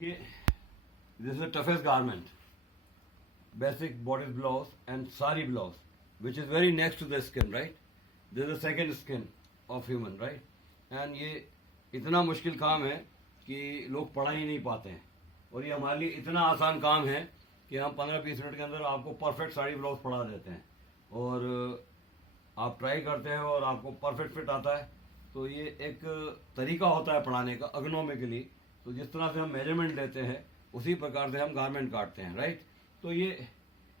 This is the toughest garment, basic body blouse and sari blouse, which is very next to the skin, right? This is the second skin of human, right? And ये इतना मुश्किल काम है कि लोग पढ़ा ही नहीं पाते हैं, और ये हमारे लिए इतना आसान काम है कि हम 15-20 मिनट के अंदर आपको परफेक्ट साड़ी ब्लाउज पढ़ा देते हैं, और आप ट्राई करते हैं और आपको परफेक्ट फिट आता है। तो ये एक तरीका होता है पढ़ाने का एग्नोमिकली। तो जिस तरह से हम मेजरमेंट लेते हैं उसी प्रकार से हम गारमेंट काटते हैं, राइट? तो ये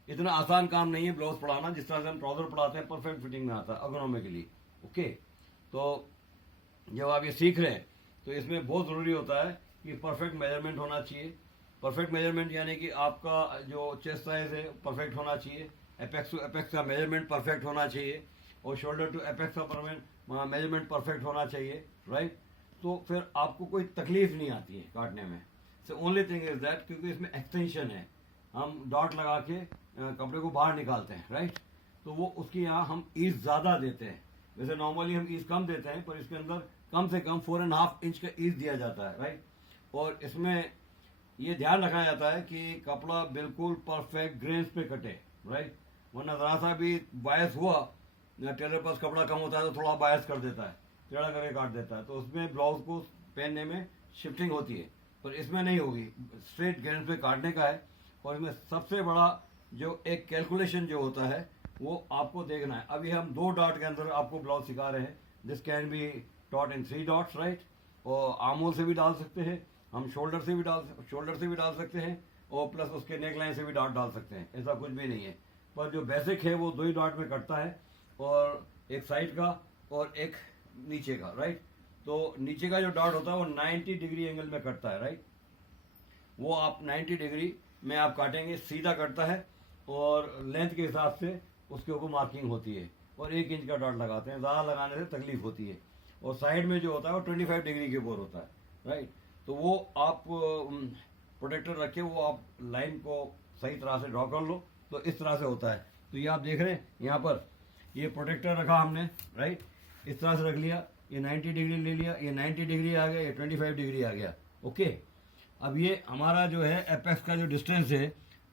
इतना आसान काम नहीं है ब्लाउज पढ़ाना, जिस तरह से हम ट्राउजर पढ़ाते हैं परफेक्ट फिटिंग में आता है एग्नोमिकली। ओके, तो जब आप ये सीख रहे हैं तो इसमें बहुत ज़रूरी होता है कि परफेक्ट मेजरमेंट होना चाहिए। परफेक्ट मेजरमेंट यानी कि आपका जो चेस्ट साइज है परफेक्ट होना चाहिए, एपेक्स टू एपेक्स का मेजरमेंट परफेक्ट होना चाहिए, और शोल्डर टू एपेक्स का मेजरमेंट परफेक्ट होना चाहिए, राइट? तो फिर आपको कोई तकलीफ नहीं आती है काटने में। So only thing is that, क्योंकि इसमें एक्सटेंशन है, हम डॉट लगा के कपड़े को बाहर निकालते हैं, राइट? तो वो उसकी यहाँ हम ईज ज़्यादा देते हैं। वैसे नॉर्मली हम ईज कम देते हैं, पर इसके अंदर कम से कम 4.5 इंच का ईज दिया जाता है, राइट? और इसमें ये ध्यान रखा जाता है कि कपड़ा बिल्कुल परफेक्ट ग्रेन्स पे कटे, राइट? वरना ज़रा सा भी बायस हुआ, टेलर पास कपड़ा कम होता है तो थोड़ा बायस कर देता है, टेढ़ा करके काट देता है, तो उसमें ब्लाउज को पहनने में शिफ्टिंग होती है। पर इसमें नहीं होगी, स्ट्रेट ग्रेन्स पे काटने का है। और इसमें सबसे बड़ा जो एक कैलकुलेशन जो होता है वो आपको देखना है। अभी हम 2 डॉट के अंदर आपको ब्लाउज सिखा रहे हैं। This can be taught in 3 dots, right? और आर्म होल से भी डाल सकते हैं हम, शोल्डर से भी डाल सकते हैं, और प्लस उसके नेक लाइन से भी डॉट डाल सकते हैं। ऐसा कुछ भी नहीं है, पर जो बेसिक है वो 2 ही डॉट में कटता है, और एक साइड का और एक नीचे का, राइट? तो नीचे का जो डॉट होता है वो 90 डिग्री एंगल में कटता है, राइट? वो आप 90 डिग्री में आप काटेंगे, सीधा कटता है, और लेंथ के हिसाब से उसके ऊपर मार्किंग होती है, और 1 इंच का डॉट लगाते हैं। ज़्यादा लगाने से तकलीफ होती है। और साइड में जो होता है वो 25 डिग्री के ऊपर होता है, राइट? तो वो आप प्रोटेक्टर रखे, वो आप लाइन को सही तरह से ड्रॉ कर लो, तो इस तरह से होता है। तो ये आप देख रहे हैं यहाँ पर ये प्रोटेक्टर रखा हमने, राइट? इस तरह से रख लिया, ये 90 डिग्री ले लिया, ये 90 डिग्री आ गया, ये 25 डिग्री आ गया। ओके, अब ये हमारा जो है एपेक्स का जो डिस्टेंस है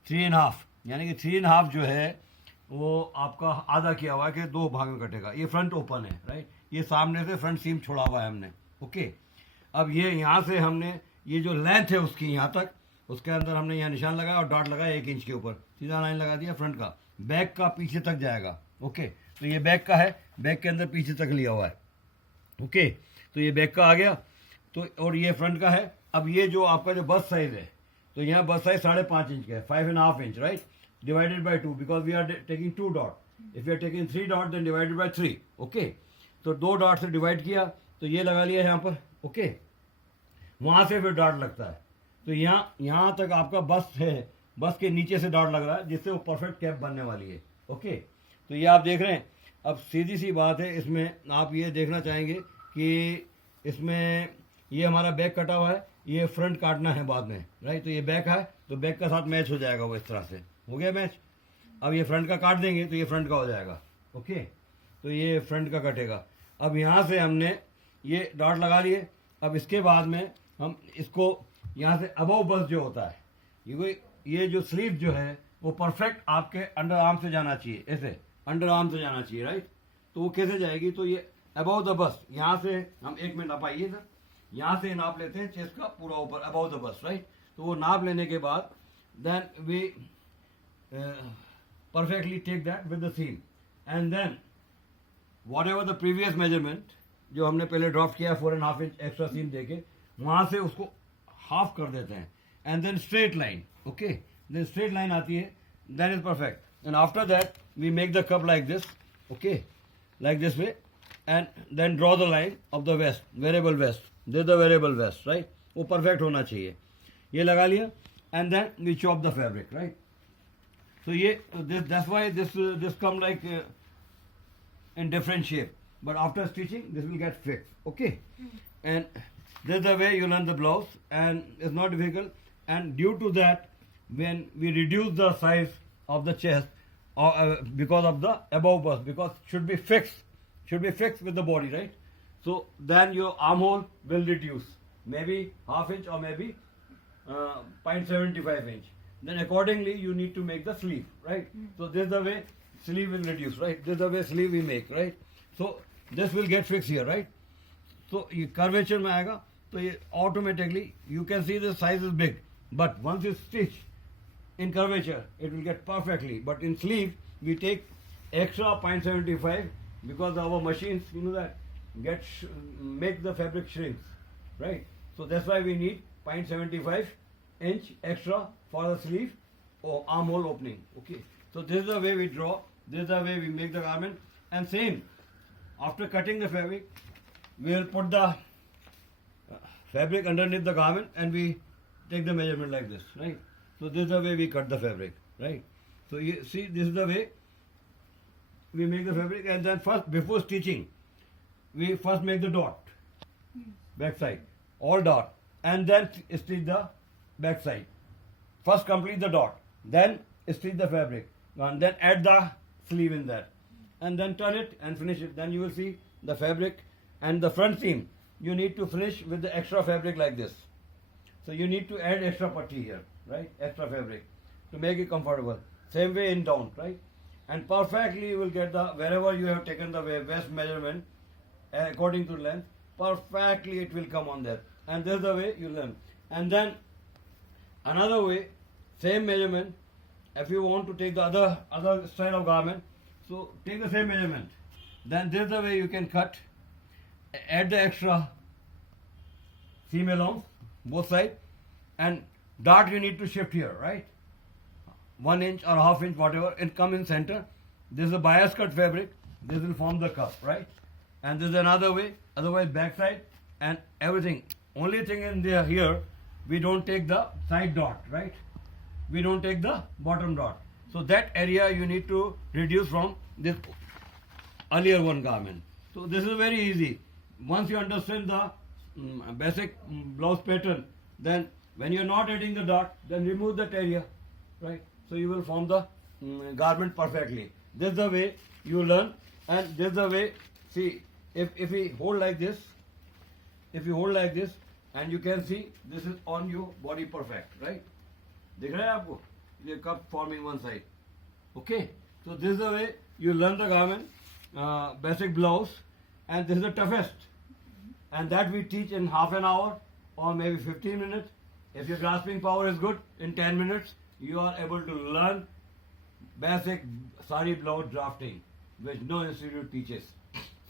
3.5, यानी कि 3.5 जो है वो आपका आधा किया हुआ है कि 2 भाग में कटेगा। ये फ्रंट ओपन है, राइट? ये सामने से फ्रंट सीम छोड़ा हुआ है हमने। ओके, अब ये यहाँ से हमने ये जो लेंथ है उसकी यहाँ तक, उसके अंदर हमने यहाँ निशान लगाया और डॉट लगाया 1 इंच के ऊपर, सीधा लाइन लगा दिया फ्रंट का। बैक का पीछे तक जाएगा। ओके, तो ये बैक का है, बैक के अंदर पीछे तक लिया हुआ है। ओके, तो ये बैक का आ गया, तो और ये फ्रंट का है। अब ये जो आपका जो बस्ट साइज है, तो यहाँ बस्ट साइज 5.5 इंच का है, 5.5 inch, right? Divided by 2, because we are taking 2 dot. If you are taking 3 dot then divided by 3। Okay, तो 2 डॉट से डिवाइड किया, तो ये लगा लिया यहाँ पर। ओके, वहाँ से फिर डॉट लगता है, तो यहाँ तक आपका बस्ट है, बस्ट के नीचे से डॉट लग रहा है, जिससे वो परफेक्ट कैप बनने वाली है। ओके, तो ये आप देख रहे हैं। अब सीधी सी बात है, इसमें आप ये देखना चाहेंगे कि इसमें ये हमारा बैक कटा हुआ है, ये फ्रंट काटना है बाद में, राइट? तो ये बैक है, तो बैक का साथ मैच हो जाएगा वो, इस तरह से हो गया मैच। अब ये फ्रंट का काट देंगे तो ये फ्रंट का हो जाएगा। ओके, तो ये फ्रंट का कटेगा। अब यहाँ से हमने ये डॉट लगा लिए। अब इसके बाद में हम इसको यहाँ से अबव बस जो होता है, ये जो स्लीव जो है वो परफेक्ट आपके अंडर आर्म से जाना चाहिए, ऐसे अंडर आर्म से जाना चाहिए, राइट? तो वो कैसे जाएगी? तो ये अबव द बस्ट, यहाँ से हम 1 मिनट नाप आइए सर, यहाँ से नाप लेते हैं चेस्ट का पूरा ऊपर, अबव द बस्ट, राइट? तो वो नाप लेने के बाद then we perfectly take that with the seam, and then whatever the previous measurement जो हमने पहले ड्रॉप किया 4.5 इंच एक्स्ट्रा सीम देके, वहाँ से उसको हाफ कर देते हैं, and then straight line. Okay, then straight line आती है, that is perfect. And after that we make the cup like this, okay, like this way, and then draw the line of the vest, variable vest. This is the variable vest, right? वो perfect होना चाहिए। ये लगा लिया, and then we chop the fabric, right? So ये that's why this come like in different shape, but after stitching this will get fixed, okay? And this is the way you learn the blouse, and it's not difficult. And due to that, when we reduce the size of the chest, because of the above bust, because should be fixed with the body, right? So then your armhole will reduce, maybe ½ inch or maybe 0.75 inch. Then accordingly you need to make the sleeve, right? So this is the way sleeve will reduce, right? This is the way sleeve we make, right? So this will get fixed here, right? So ये curvature में आएगा तो ये automatically you can see the size is big, but once you stitch in curvature it will get perfectly. But in sleeve we take extra 0.75 because our machines, you know that, make the fabric shrinks, right? So that's why we need 0.75 inch extra for the sleeve or armhole opening. Okay, so this is the way we draw, this is the way we make the garment. And same, after cutting the fabric we will put the fabric underneath the garment and we take the measurement like this, right? So this is the way we cut the fabric, right? So you see, this is the way we make the fabric. And then first, before stitching, we first make the dot, back side, all dot, and then stitch the back side. First complete the dot, then stitch the fabric, and then add the sleeve in that, and then turn it and finish it. Then you will see the fabric. And the front seam you need to finish with the extra fabric like this. So you need to add extra putty here, right? Extra fabric to make it comfortable. Same way in down, right? And perfectly you will get the, wherever you have taken the waist measurement according to length, perfectly it will come on there. And this is the way you learn. And then another way, same measurement, if you want to take the other style of garment, so take the same measurement. Then this is the way you can cut, add the extra seam along both sides, and dart you need to shift here, right? 1 inch or half inch, whatever, it come in center. This is a bias cut fabric, this will form the cuff, right? And this is another way, otherwise back side and everything. Only thing in there here, we don't take the side dot, right? We don't take the bottom dot. So that area you need to reduce from this earlier one garment. So this is very easy. Once you understand the basic blouse pattern, then when you are not adding the dot, then remove that area, right? So you will form the garment perfectly. This is the way you learn, and this is the way. See, if we hold like this, if you hold like this, and you can see this is on your body perfect, right? दिख रहा है आपको? ये cup forming one side. Okay. So this is the way you learn the garment, basic blouse, and this is the toughest. And that we teach in half an hour or maybe 15 minutes. If your grasping power is good, in 10 minutes you are able to learn basic sari blouse drafting, which no institute teaches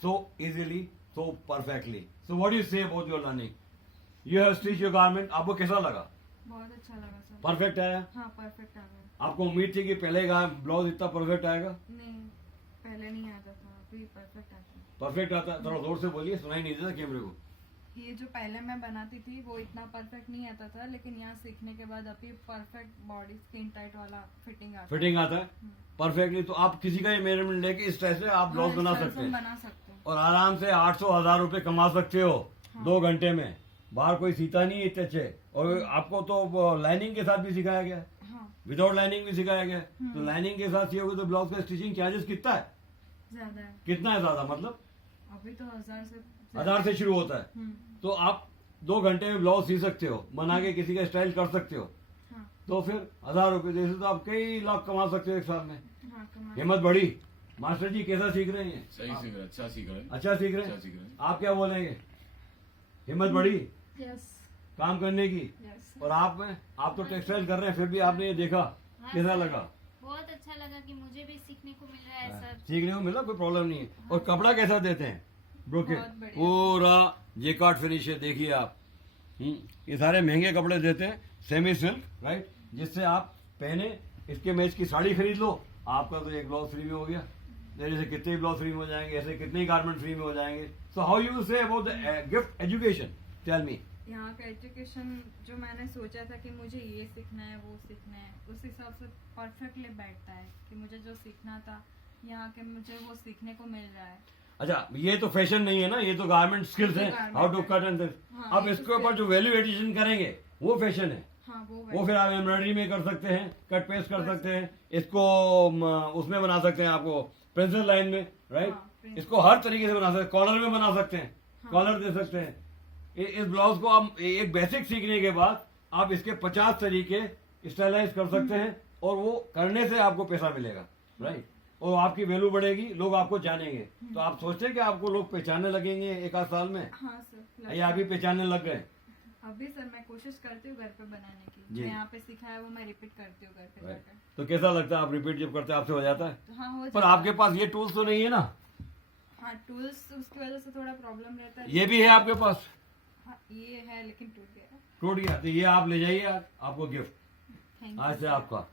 so easily, so perfectly. So what do you say about your learning? You have stitched your garment. आपको कैसा लगा? बहुत अच्छा लगा sir. Perfect आया? हाँ, perfect आ गया। आपको उम्मीद थी कि पहले ब्लाउज इतना परफेक्ट आएगा? नहीं, पहले नहीं आता था, अभी परफेक्ट आता है। परफेक्ट आता? थोड़ा जोर से बोलिए, सुनाई नहीं देता कैमरे को। ये जो पहले मैं बनाती थी वो इतना परफेक्ट नहीं आता था, लेकिन यहाँ सीखने के बाद अभी परफेक्ट बॉडी स्किन टाइट वाला फिटिंग आता है। फिटिंग आता है परफेक्टली। तो आप किसी का मेजरमेंट लेके इस तरह से आप ब्लाउज बना सकते हैं, बना सकते हैं, और आराम से 800-1000 रुपए कमा सकते हो 2 घंटे में। बाहर कोई सीता नहीं है इतने अच्छे, और आपको तो लाइनिंग के साथ भी सिखाया गया है, विदाउट लाइनिंग भी सिखाया गया है। तो लाइनिंग के साथ सियोगे तो ब्लाउज का स्टिचिंग चार्जेस कितना है? ज्यादा है। कितना है ज्यादा? मतलब अभी तो 1000 से शुरू होता है। तो आप 2 घंटे में ब्लाउज सी सकते हो, बना के किसी का स्टाइल कर सकते हो। तो फिर 1000 रुपए जैसे तो आप कई लाख कमा सकते हो एक साल में। हिम्मत बढ़ी। मास्टर जी कैसा सीख रहे हैं? सही सीख रहे हैं, अच्छा सीख रहे हैं, अच्छा सीख रहे हैं। आप क्या बोलेंगे? हिम्मत बढ़ी काम करने की। और आप में, आप तो टेक्सटाइल कर रहे हैं, फिर भी आपने ये देखा, कैसा लगा? बहुत अच्छा लगा कि मुझे भी सीखने को मिल रहा है सर। सीखने को मिला, कोई प्रॉब्लम नहीं है। और कपड़ा कैसा देते हैं? ब्रोकेट पूरा जेकार्ड फिनिश है, देखिए आप। ये सारे महंगे कपड़े देते हैं, सेमी सिल्क, राइट, जिससे आप पहने इसके मैच की साड़ी खरीद लो, आपका तो एक ब्लाउज फ्री में हो गया। जैसे कितने ब्लाउज फ्री में हो जाएंगे, ऐसे कितने गारमेंट फ्री में हो जाएंगे। So how you say about the gift education, tell me. यहाँ का एजुकेशन जो मैंने सोचा था कि मुझे ये सीखना है वो सीखना है, उस हिसाब से परफेक्टली बैठता है कि मुझे जो सीखना था यहाँ के मुझे वो सीखने को मिल रहा है। अच्छा, ये तो फैशन नहीं है ना, ये तो गारमेंट स्किल्स है, हाउ टू कट एंड। अब इसके ऊपर जो वैल्यू एडिशन करेंगे वो फैशन है। वो फिर आप एम्ब्रॉयडरी में कर सकते हैं, कट पेस्ट कर सकते हैं, इसको उसमें बना सकते हैं, आपको प्रिंसेस लाइन में, राइट। इसको हर तरीके से बना सकते हैं, कॉलर में बना सकते हैं, कॉलर दे सकते हैं। इस ब्लाउज को आप एक बेसिक सीखने के बाद आप इसके 50 तरीके स्टाइलाइज कर सकते हैं और वो करने से आपको पैसा मिलेगा, राइट। और आपकी वैल्यू बढ़ेगी, लोग आपको जानेंगे। तो आप सोचते हैं कि आपको लोग पहचानने लगेंगे एक आध साल में, हाँ सर, या अभी पहचानने लग गए? अभी सर मैं कोशिश करती हूँ घर पे बनाने की, जी। जो यहाँ पे सीखा है वो मैं रिपीट करती हूँ घर पे Right. जाकर। तो कैसा लगता है, आप रिपीट जब करते हैं आपसे हो जाता है? तो हाँ, हो पर जाता आपके है। पास ये टूल्स तो नहीं है ना? हाँ, टूल्स उसकी वजह से थोड़ा प्रॉब्लम रहता है। ये भी है आपके पास? हाँ, ये है लेकिन टूट गया। टूट गया तो ये आप ले जाइए, आपको गिफ्ट थैंक आज यू से आपका।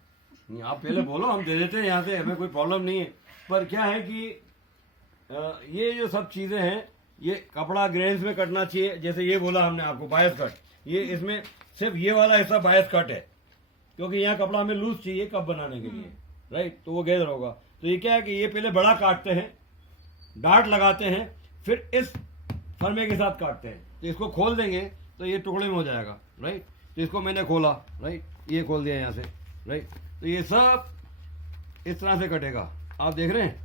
नहीं, आप पहले बोलो, हम दे देते हैं यहाँ से, हमें कोई प्रॉब्लम नहीं है। पर क्या है कि ये जो सब चीजें हैं, ये कपड़ा ग्रेन्स में कटना चाहिए। जैसे ये बोला हमने आपको बायस कट, ये इसमें सिर्फ ये वाला हिस्सा बायस कट है, क्योंकि यहाँ कपड़ा हमें लूज चाहिए कप बनाने के लिए, राइट। तो वो गैदर होगा। तो ये क्या है कि ये पहले बड़ा काटते हैं, डार्ट लगाते हैं, फिर इस फरमे के साथ काटते हैं। तो इसको खोल देंगे तो ये टुकड़े में हो जाएगा, राइट। तो इसको मैंने खोला, राइट, ये खोल दिया यहाँ से, राइट। तो ये सब इस तरह से कटेगा, आप देख रहे हैं,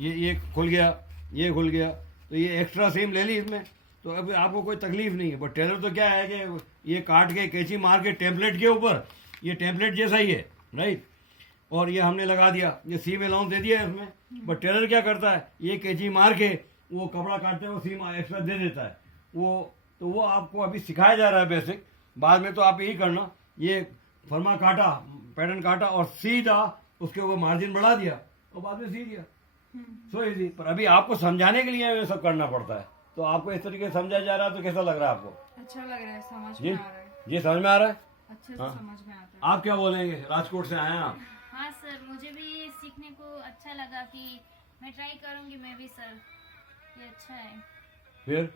ये खुल गया, ये खुल गया। तो ये एक्स्ट्रा सीम ले ली इसमें, तो अब आपको कोई तकलीफ नहीं है। बट टेलर तो क्या है कि ये काट के कैंची मार के टेम्पलेट के ऊपर, ये टेम्पलेट जैसा ही है, राइट। और ये हमने लगा दिया, ये सीम अलाउंस दे दिया इसमें। बट टेलर क्या करता है, ये कैंची मार के वो कपड़ा काटते हैं, वो सीम एक्स्ट्रा दे देता है वो। तो वो आपको अभी सिखाया जा रहा है बेसिक, बाद में तो आप यही करना, ये फर्मा काटा, पैटर्न काटा और सीधा उसके ऊपर मार्जिन बढ़ा दिया और बाद में सी दिया, सो इजी। पर अभी आपको समझाने के लिए ये सब करना पड़ता है। तो आपको इस तरीके से समझाया जा रहा है, तो कैसा लग रहा है आपको? अच्छा लग रहा है, समझ जी में आ रहा है, जी, समझ में आ रहा है? अच्छे से हाँ। समझ में आता है। आप क्या बोलेंगे, राजकोट से आए हैं आप? हाँ सर, मुझे भी ये सीखने को अच्छा लगा कि मैं ट्राई करूंगी मैं भी सर, ये अच्छा है। फिर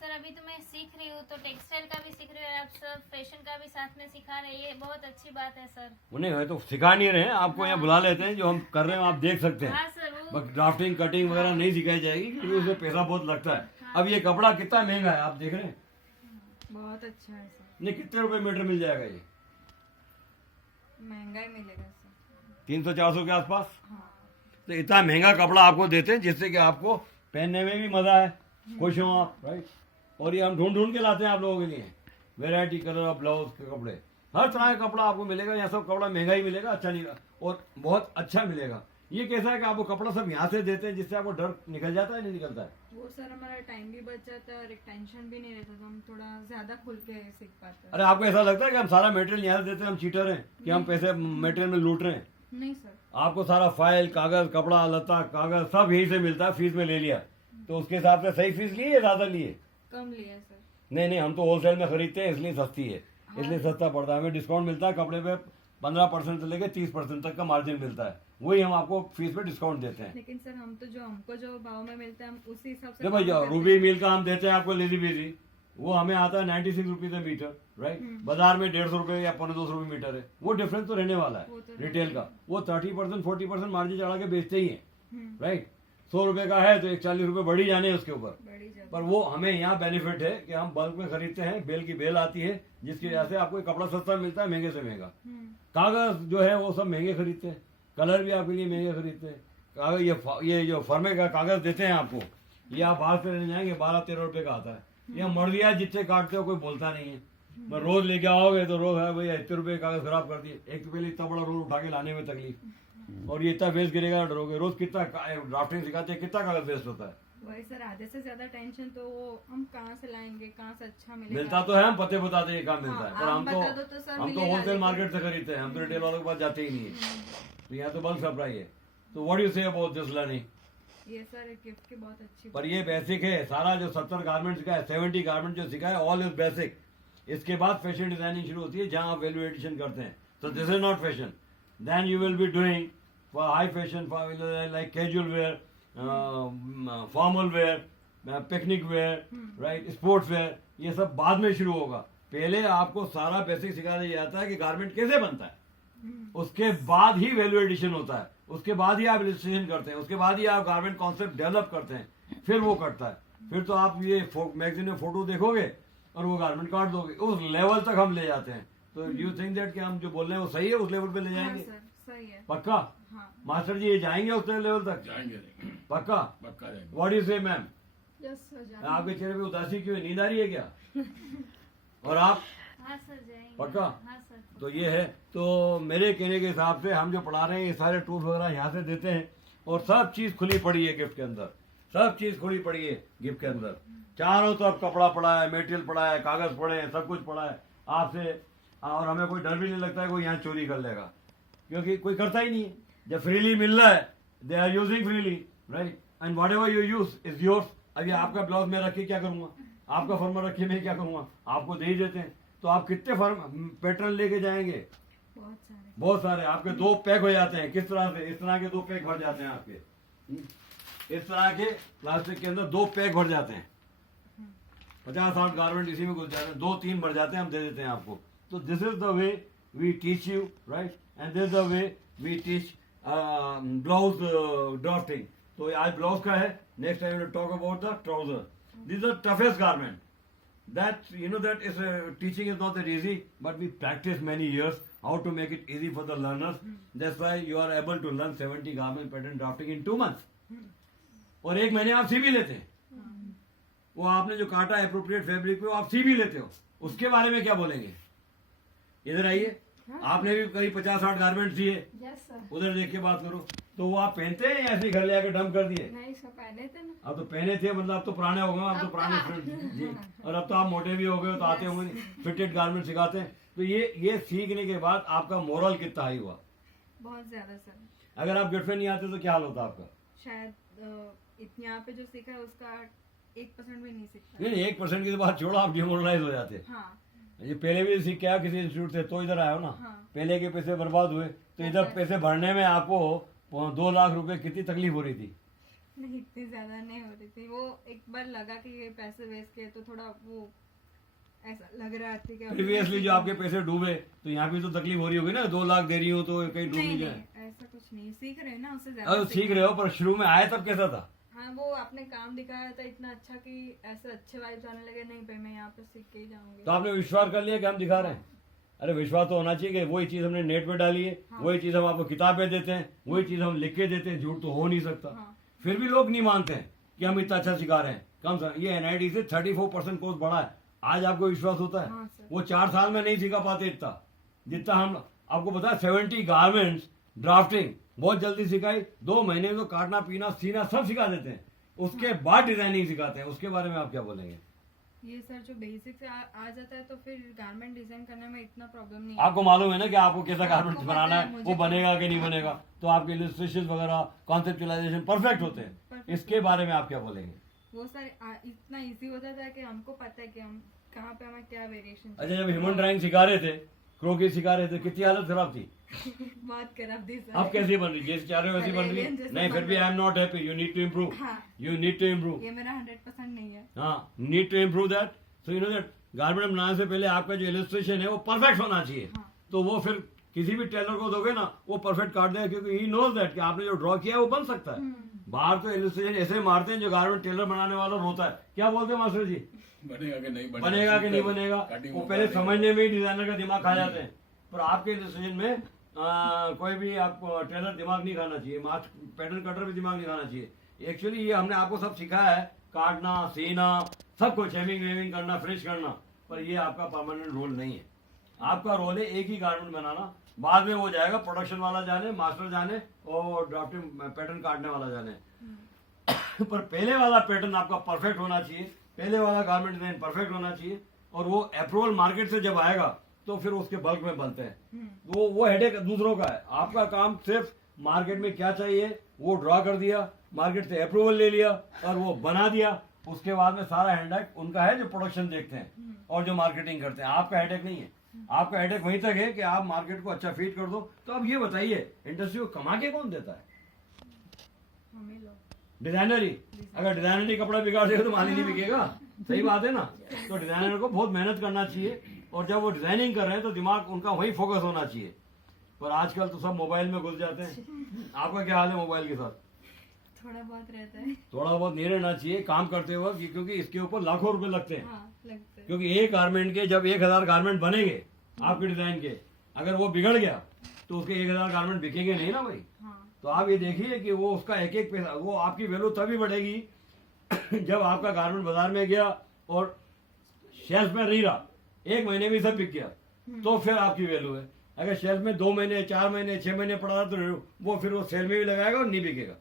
सर अभी तो मैं सीख रही हूँ, तो टेक्सटाइल का भी सीख रही हूँ, आप सब फैशन का भी साथ में सिखा रहे हैं, ये बहुत अच्छी बात है सर। उन्हें है तो सिखा नहीं रहे हैं आपको, यहाँ बुला लेते हैं, जो हम कर रहे हैं आप देख सकते हैं। हाँ सर, वो बस ड्राफ्टिंग कटिंग वगैरह नहीं सिखाई जाएगी, क्योंकि उसमें पैसा बहुत लगता है। अब ये कपड़ा कितना महंगा है आप देख रहे हैं, बहुत अच्छा है सर, नहीं कितने रुपए मीटर मिल जाएगा ये? महंगा ही मिलेगा सर। 300-400 के आसपास। हाँ, तो इतना महंगा कपड़ा आपको देते हैं जिससे कि आपको पहनने में भी मजा है, खुश हो आप, राइट। और ये हम ढूंढ ढूंढ के लाते हैं आप लोगों के लिए, वेराइटी कलर ऑफ ब्लाउज के कपड़े, हर तरह का कपड़ा आपको मिलेगा। यहाँ सब कपड़ा महंगा ही मिलेगा, अच्छा नहीं, और बहुत अच्छा मिलेगा। ये कैसा है कि आपको कपड़ा सब यहाँ से देते हैं, जिससे आपको डर निकल जाता है, नहीं निकलता है? वो सर हमारा टाइम भी बच जाता है और एक टेंशन भी नहीं रहता, तो हम थोड़ा ज्यादा खुल के सीख पाते हैं। अरे आपको ऐसा लगता है कि हम सारा मटेरियल यहाँ से देते हैं, हम चीटर हैं, कि हम पैसे मटेरियल में लूट रहे हैं? नहीं सर, आपको सारा फाइल, कागज, कपड़ा लत्ता, कागज सब यहीं से मिलता है, फीस में ले लिया। तो उसके हिसाब से सही फीस लिए, ज्यादा लिए? कम लिया सर। नहीं नहीं, हम तो होलसेल में खरीदते हैं, इसलिए सस्ती है, इसलिए सस्ता पड़ता है। हमें डिस्काउंट मिलता है कपड़े पे, 15% से लेकर 30% तक का मार्जिन मिलता है, वही हम आपको फीस पे डिस्काउंट देते हैं। लेकिन सर हम तो जो हमको जो भाव में मिलता है हम उसी हिसाब से देखो भाई, काम करते रूबी मिल का हम देते हैं आपको लेजी बेजी, वो हमें आता है 96 रुपीज मीटर, राइट। बाजार में 150 रुपए या 250 रुपए मीटर है, वो डिफरेंस तो रहने वाला वो है तो रिटेल का। वो 30% 40% मार्जिन चढ़ा के बेचते ही है, हैं। राइट। 100 रुपए का है तो 40 रुपए बढ़ ही जाने उसके ऊपर। बड़ी जगह पर वो हमें यहाँ बेनिफिट है कि हम बल्क में खरीदते हैं, बेल की बेल आती है, जिसकी वजह से आपको कपड़ा सस्ता मिलता है, महंगे से महंगा। कागज जो है वो सब महंगे खरीदते हैं, कलर भी आपके लिए महंगे खरीदते हैं। कागज ये जो फर्मे का कागज देते हैं आपको, ये आप बाहर से ले जाएंगे 12-13 रुपए का आता है। ये मर्दिया जितने काटते हो कोई बोलता नहीं है, मैं रोज लेके आओगे तो रोज है भैया इतने रुपए कागज खराब कर दिए। एक तो पहले इतना बड़ा रोल उठा के लाने में तकलीफ, और ये इतना वेस्ट गिरेगा डरोगे। रोज कितना ड्राफ्टिंग सिखाते हैं, कितना कागज वेस्ट होता है। वही सर, आधे से ज्यादा टेंशन तो वो हम कहाँ से लाएंगे, कहाँ से अच्छा मिलेगा। मिलता तो है, हम पते बताते हैं कहाँ मिलता है, हाँ, पर आप हम बता दो तो सर हम तो मिलेगा, होलसेल लेकिन- मार्केट से खरीदते हैं, हम तो रिटेल वालों के पास जाते ही नहीं है। तो यहाँ तो बल्क सप्लाई है। तो what you say about this learning? ये सर एक गिफ्ट की बहुत अच्छी पर ये बेसिक है सारा, जो 70 गारमेंट्स का है, 70 गारमेंट जो सिखा है, ऑल इज बेसिक। इसके बाद फैशन डिजाइनिंग शुरू होती है, जहां आप वैल्यू एडिशन करते हैं। तो this is not fashion, then you will be doing for high fashion, like casual wear, formal wear, picnic wear, right, sports wear, ये सब बाद में शुरू होगा। पहले आपको सारा बेसिक सिखा दिया जाता है कि गारमेंट कैसे बनता है, उसके बाद ही वैल्यू एडिशन होता है, उसके बाद ही आप इलस्ट्रेशन करते हैं, उसके बाद ही आप गारमेंट कॉन्सेप्ट डेवलप करते हैं, फिर वो कटता है। फिर तो आप ये मैगजीन में फोटो देखोगे और वो गारमेंट काट दोगे। उस लेवल तक हम ले जाते हैं। तो यू थिंक दैट कि हम जो बोल रहे हैं वो सही है, उस लेवल पे ले हाँ जाएंगे? सर, सही है। पक्का हाँ, मास्टर जी, ये जाएंगे उस लेवल तक? जाएंगे पक्का? पक्का जाएंगे। व्हाट यू से मैम? यस हो जाएगा। आपके चेहरे पे उदासी क्यों है, नींद आ रही है क्या? और आप हाँ सर जाएंगे। पक्का? हाँ सर। तो ये है, तो मेरे कहने के हिसाब से हम जो पढ़ा रहे हैं ये सारे टूल्स वगैरह यहाँ से देते हैं, और सब चीज़ खुली पड़ी है गिफ्ट के अंदर, सब चीज़ खुली पड़ी है गिफ्ट के अंदर। चारों तरफ कपड़ा पड़ा है, मटेरियल पड़ा है, कागज़ पड़े हैं, सब कुछ पड़ा है आपसे, और हमें कोई डर भी नहीं लगता है कोई यहाँ चोरी कर लेगा, क्योंकि कोई करता ही नहीं है। जब फ्रीली मिल रहा है, they are using freely, right, and whatever you use is yours. अभी आपका ब्लाउज में रख के क्या करूँगा, आपका फॉर्मल रख के मैं क्या करूँगा, आपको दे ही देते हैं। तो आप कितने पैटर्न लेके जाएंगे, बहुत सारे। बहुत सारे। आपके 2 पैक हो जाते हैं, किस तरह से, इस तरह के 2 पैक भर जाते हैं आपके, इस तरह के प्लास्टिक के अंदर 2 पैक भर जाते हैं, 50-60 गारमेंट इसी में घुस जाते हैं, 2-3 भर जाते हैं, हम दे देते हैं आपको। तो this is the way we teach you, right, and this is the way we teach blouse drafting. तो आज ब्लाउज का है, next time will talk about the trouser. This is the toughest garment that you know that is teaching is not that easy, but we practice many years how to make it easy for the learners. That's why you are able to learn 70 garment pattern drafting in 2 months. और 1 महीने आप सी भी लेते हैं, वो आपने जो काटा एप्रोप्रिएट फैब्रिक पे वो आप सी भी लेते हो, उसके बारे में क्या बोलेंगे? इधर आइए, आपने भी करीब 50-60 गारमेंट सिए, यस सर। उधर देख के बात करो। तो वो आप पहनते हैं या ऐसे ही घर ले आके डंप कर दिए? नहीं सर, पहने थे ना। अब तो पहने थे, मतलब अब तो पुराने हो गए, अब तो पुराने स्टूडेंट जी, और अब तो आप मोटे भी हो गए, तो आते होंगे, फिटेड गारमेंट सिखाते हैं। तो ये सीखने के बाद आपका मोरल कितना हाई हुआ? बहुत ज्यादा सर। अगर आप गिफ्ट नहीं आते तो क्या हाल होता आपका? शायद इतने यहाँ पे जो सीखा है उसका 1% भी नहीं सीखा। नहीं 1% की तो बात छोड़ो, आप डिमोरलाइज हो जाते। हाँ ये पहले भी सीख के आया किसी इंस्टीट्यूट से, तो इधर आए हो ना, हाँ। पहले के पैसे बर्बाद हुए, तो इधर पैसे भरने में आपको 2 लाख रुपए कितनी तकलीफ हो रही थी? नहीं, इतनी ज्यादा नहीं हो रही थी। वो एक बार लगा कि ये पैसे वेस्ट किए तो थोड़ा वो ऐसा लग रहा था कि प्रीवियसली जो आपके पैसे डूबे, तो यहाँ भी तो तकलीफ हो रही होगी ना, 2 लाख दे रही हो तो कहीं डूब नहीं जाए। ऐसा कुछ नहीं, सीख रहे हैं ना, उससे अरे ज्यादा सीख रहे हो, पर शुरू में आए तब कैसा था? हाँ, वो आपने काम दिखाया था इतना अच्छा कि ऐसे अच्छे वाइब्स आने लगे। नहीं भाई, मैं यहाँ पे सीख के ही जाऊंगी। तो आपने विश्वास कर लिया कि हम दिखा रहे हैं? अरे विश्वास तो होना चाहिए कि वही चीज हमने नेट पे डाली है, वही चीज हम आपको किताबें देते हैं, वही चीज हम लिख के देते हैं, झूठ तो हो नहीं सकता। हाँ। फिर भी लोग नहीं मानते हैं कि हम इतना अच्छा सिखा रहे हैं। कम से कम ये एनआईटी से 34% कोर्स बढ़ा है, आज आपको विश्वास होता है? हाँ सर। वो 4 साल में नहीं सिखा पाते इतना जितना हम आपको पता है। 70 गारमेंट्स ड्राफ्टिंग बहुत जल्दी सिखाई, 2 महीने में तो काटना पीना सीना सब सिखा देते हैं, उसके बाद डिजाइनिंग सिखाते हैं। उसके बारे में आप क्या बोलेंगे? ये सर जो बेसिक से आ जाता है तो फिर गारमेंट डिजाइन करने में इतना प्रॉब्लम नहीं आपको मालूम है ना कि आपको कैसा गारमेंट आपको बनाना पता है, है, वो मुझे बनेगा कि नहीं बनेगा, तो आपके इलस्ट्रेशन वगैरह कॉन्सेप्चुलाइजेशन परफेक्ट होते हैं। Perfect इसके बारे में आप क्या बोलेंगे? वो सर इतना इजी हो जाता है कि हमको पता है कि हम कहाँ पे हमें क्या वेरिएशन अच्छा, जब ह्यूमन ड्राइंग सिखा रहे थे, क्रोकी सिखा रहे थे, कितनी हालत खराब थी? बहुत खराब दी सर। अब कैसी बन रही? जैसे चाह रहे हो वैसी बन रही Alien है? जैसे नहीं, फिर बन भी रही I am not happy, you need to improve, हाँ, यू नीड टू इम्प्रूव। ये मेरा 100% नहीं है। हाँ, need to improve that. So you know that garment बनाने से पहले आपका जो इलस्ट्रेशन है वो परफेक्ट होना चाहिए। हाँ। तो वो फिर किसी भी टेलर को दोगे ना, वो परफेक्ट काट देगा, क्योंकि ही नोज दैट कि आपने जो ड्रॉ किया है वो बन सकता है। बाहर तो इलस्ट्रेशन ऐसे मारते हैं, जो गारमेंट टेलर बनाने वाला रोता है। क्या बोलते हैं मास्टर जी? बनेगा कि नहीं बनेगा कि नहीं बनेगा, Cutting वो होगा पहले नहीं। समझने में ही डिजाइनर का दिमाग खा जाते हैं। पर आपके इलस्ट्रेशन में कोई भी आपको टेलर दिमाग नहीं खाना चाहिए, पैटर्न कटर भी दिमाग नहीं खाना चाहिए। एक्चुअली ये हमने आपको सब सिखाया है, काटना सीना सब कुछ, हेमिंग वेमिंग करना, फ्रिश करना, पर ये आपका परमानेंट रोल नहीं है। आपका रोल है एक ही गारमेंट बनाना, बाद में वो जाएगा प्रोडक्शन वाला जाने, मास्टर जाने और ड्राफ्टिंग पैटर्न काटने वाला जाने। पर पहले वाला पैटर्न आपका परफेक्ट होना चाहिए, पहले वाला गारमेंट डिजाइन परफेक्ट होना चाहिए, और वो अप्रूवल मार्केट से जब आएगा तो फिर उसके बल्क में बनते हैं। वो हेडेक दूसरों का है। आपका काम सिर्फ मार्केट में क्या चाहिए वो ड्रॉ कर दिया, मार्केट से अप्रूवल ले लिया और वो बना दिया। उसके बाद में सारा हेडेक उनका है जो प्रोडक्शन देखते हैं और जो मार्केटिंग करते हैं। आपका हेडेक नहीं है। आपका हेडेक वहीं तक है कि आप मार्केट को अच्छा फीड कर दो। तो अब ये बताइए, इंडस्ट्री को कमा के कौन देता है? हमें लोग डिजाइनर ही। अगर डिजाइनर ही कपड़ा बिगाड़ देगा तो माल ही नहीं बिकेगा। सही बात है ना? तो डिजाइनर को बहुत मेहनत करना चाहिए, और जब वो डिजाइनिंग कर रहे हैं तो दिमाग उनका वही फोकस होना चाहिए। पर आजकल तो सब मोबाइल में घुस जाते हैं। आपका क्या हाल है मोबाइल के साथ? थोड़ा बहुत रहता है। थोड़ा बहुत नहीं रहना चाहिए काम करते वक्त, क्योंकि इसके ऊपर लाखों रुपए लगते हैं। हाँ, लगता है। क्योंकि एक गारमेंट के जब 1000 गारमेंट बनेंगे आपके डिजाइन के, अगर वो बिगड़ गया तो उसके 1000 गारमेंट बिकेंगे नहीं ना भाई। हाँ, तो आप ये देखिए कि वो उसका एक एक पैसा, वो आपकी वैल्यू तभी बढ़ेगी जब आपका गारमेंट बाजार में गया और शेल्फ में नहीं रहा, 1 महीने में सब बिक गया तो फिर आपकी वैल्यू है। अगर शेल्फ में 2 महीने 4 महीने 6 महीने पड़ा तो वो फिर वो सेल में भी लगाएगा और नहीं बिकेगा।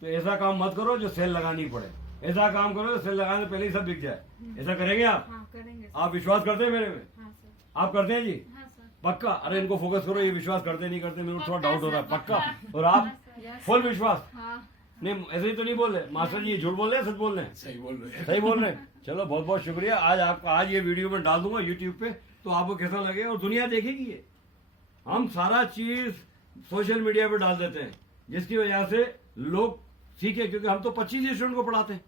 तो ऐसा काम मत करो जो सेल लगानी पड़े, ऐसा काम करो जो सेल लगाने से पहले ही सब बिक जाए। ऐसा करेंगे आप? हाँ करेंगे सर। आप विश्वास करते हैं मेरे में? हाँ सर। आप करते हैं जी? हाँ सर। पक्का? अरे इनको फोकस करो, ये विश्वास करते नहीं करते मेरे को थोड़ा पक्का डाउट हो रहा है। सर, पक्का? पक्का। और आप? Yes, फुल विश्वास? हाँ नहीं ऐसे ही तो नहीं बोल रहे मास्टर जी, ये झूठ बोल रहे हैं सच बोल रहे हैं? सही बोल रहे हैं। सही बोल रहे हैं। चलो बहुत बहुत शुक्रिया। आज आपका आज ये वीडियो में डाल दूंगा यूट्यूब पे, तो आपको कैसा लगे और दुनिया देखेगी। ये हम सारा चीज सोशल मीडिया पे डाल देते हैं जिसकी वजह से लोग सीखे, क्योंकि हम तो 25 स्टूडेंट को पढ़ाते हैं,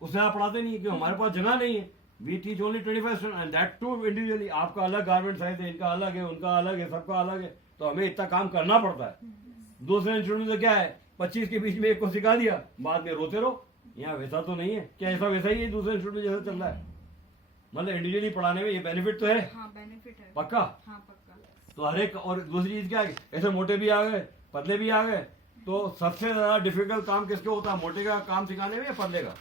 उससे आप पढ़ाते नहीं, क्योंकि हमारे पास जगह नहीं है। We teach only 25 student and that too individually. आपका अलग गारमेंट साइज है, इनका अलग है, उनका अलग है, सबका अलग है, तो हमें इतना काम करना पड़ता है। दूसरे इंस्टीट्यूट में तो क्या है, 25 के बीच में एक को सिखा दिया, बाद में रोते रहो। यहाँ वैसा तो नहीं है। क्या ऐसा वैसा ही है दूसरे इंस्टीट्यूट में जैसा चल रहा है? मतलब इंडिविजुअली पढ़ाने में ये बेनिफिट तो है। हाँ बेनिफिट है। पक्का? हाँ पक्का। तो हर एक, और दूसरी चीज क्या है, ऐसे मोटे भी आ गए, पतले भी आ गए, तो सबसे ज्यादा डिफिकल्ट काम किसके होता है, मोटे का काम सिखाने में या पतले का?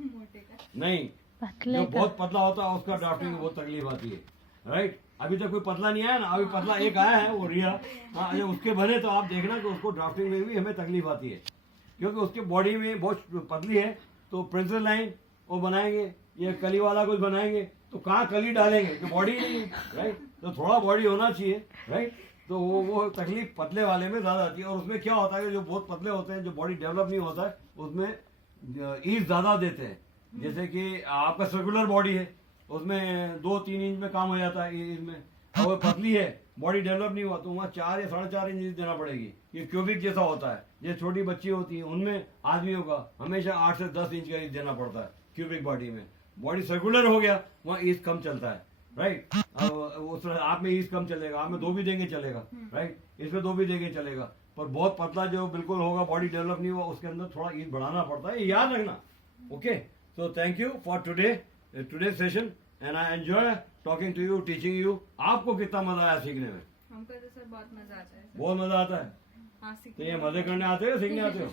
मोटे का। नहीं, जो बहुत पतला होता है उसका ड्राफ्टिंग में बहुत तकलीफ आती है, राइट? अभी तक कोई पतला नहीं आया ना, अभी पतला एक आया है वो रिया। हाँ, जब उसके बने तो आप देखना कि उसको ड्राफ्टिंग में भी हमें तकलीफ आती है, क्योंकि उसके बॉडी में बहुत पतली है। तो प्रिंसेस लाइन वो बनाएंगे, ये कली वाला कुछ बनाएंगे, तो कहाँ कली डालेंगे कि बॉडी नहीं है, राइट? तो थोड़ा बॉडी होना चाहिए, राइट? तो वो तकलीफ पतले वाले में ज्यादा आती है। और उसमें क्या होता है कि जो बहुत पतले होते हैं, जो बॉडी डेवलप नहीं होता है, उसमें ईज ज्यादा देते हैं। जैसे कि आपका सर्कुलर बॉडी है, उसमें 2-3 इंच में काम हो जाता है ईज में। और वो पतली है, बॉडी डेवलप नहीं हुआ, तो वहाँ 4 या 4.5 इंच देना पड़ेगी। ये क्यूबिक जैसा होता है, जैसे छोटी बच्ची होती है उनमें आदमियों का हमेशा 8 से 10 इंच का ईज देना पड़ता है क्यूबिक बॉडी में। बॉडी सर्कुलर हो गया, वहाँ ईज कम चलता है, राइट? अब उस आप में ईज कम चलेगा, आप में 2 भी देंगे चलेगा, राइट? इसमें 2 भी देंगे चलेगा। पर बहुत पतला जो बिल्कुल होगा, बॉडी डेवलप नहीं हुआ, उसके अंदर थोड़ा ईज बढ़ाना पड़ता है, ये याद रखना। Okay, so thank you for today session and I enjoy talking to you, teaching you. आपको कितना मजा आया सीखने में? हमको तो सर बहुत मजा आता है सर। बहुत मजा आता है। हाँ तो सीखने ये में। मजे करने आते हो, सीखने आते हो?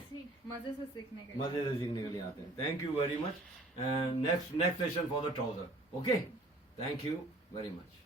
मजे से सीखने के लिए। मजे से सीखने के लिए आते हैं। Thank you very much and next session for the trouser. Okay, thank you very much.